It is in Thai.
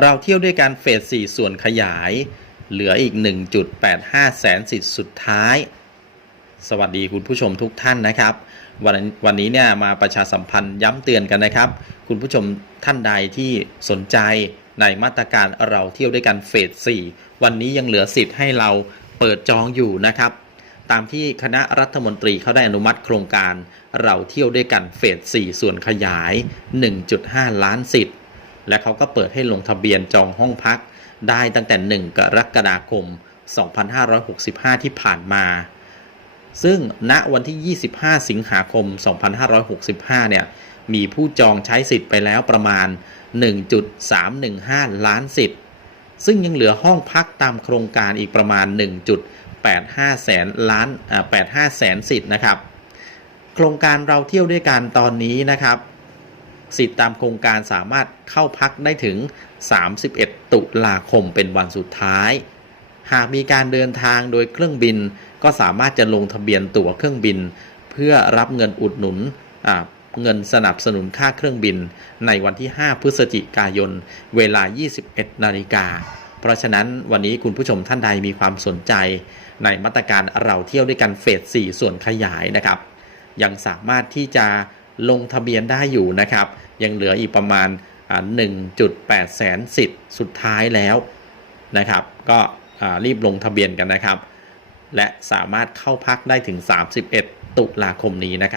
เราเที่ยวด้วยการเฟส4ส่วนขยาย เหลืออีก 1.85 แสนสิทธิ์สุดท้าย สวัสดีคุณผู้ชมทุกท่านนะครับ วันวันนี้เนี่ยมาประชาสัมพันธ์ย้ำเตือนกันนะครับ คุณผู้ชมท่านใดที่สนใจในมาตรการเราเที่ยวด้วยกันเฟส4วันนี้ยังเหลือสิทธิ์ให้เราเปิดจองอยู่นะครับ ตามที่คณะรัฐมนตรีเขาได้อนุมัติโครงการเราเที่ยวด้วยกันเฟส4ส่วนขยาย 1.5 ล้านสิทธิ์ และเขาก็เปิดให้ลงทะเบียนจองห้องพัก ได้ตั้งแต่ 1 กรกฎาคม 2565 ที่ผ่านมา ซึ่งณวันที่ 25 สิงหาคม 2565 เนี่ย มีผู้จองใช้สิทธิ์ไปแล้วประมาณ 1.315 ล้านสิทธิ์ ซึ่งยังเหลือห้องพักตามโครงการอีกประมาณ 1.85 แสนล้านอ่า85 แสนสิทธิ์นะครับ โครงการเราเที่ยวด้วยกันตอนนี้นะครับ สิทธิ์ตามโครงการสามารถเข้าพักได้ถึง 31 ตุลาคมเป็นวันสุดท้าย หากมีการเดินทางโดยเครื่องบิน ก็สามารถจะลงทะเบียนตั๋วเครื่องบิน เพื่อรับเงินอุดหนุนเงินสนับสนุนค่าเครื่องบิน ในวันที่ 5 พฤศจิกายน เวลา 21 นาฬิกา เพราะฉะนั้นวันนี้คุณผู้ชมท่านใดมีความสนใจ ในมาตรการเราเที่ยวด้วยกันเฟส 4 ส่วนขยายนะครับ ยังสามารถที่จะ ลงทะเบียนได้อยู่นะครับ ยังเหลืออีกประมาณ 1.8 แสนสิทธิ์สุดท้ายแล้วนะครับ ก็รีบลงทะเบียนกันนะครับ และสามารถเข้าพักได้ถึง 31 ตุลาคมนี้นะครับ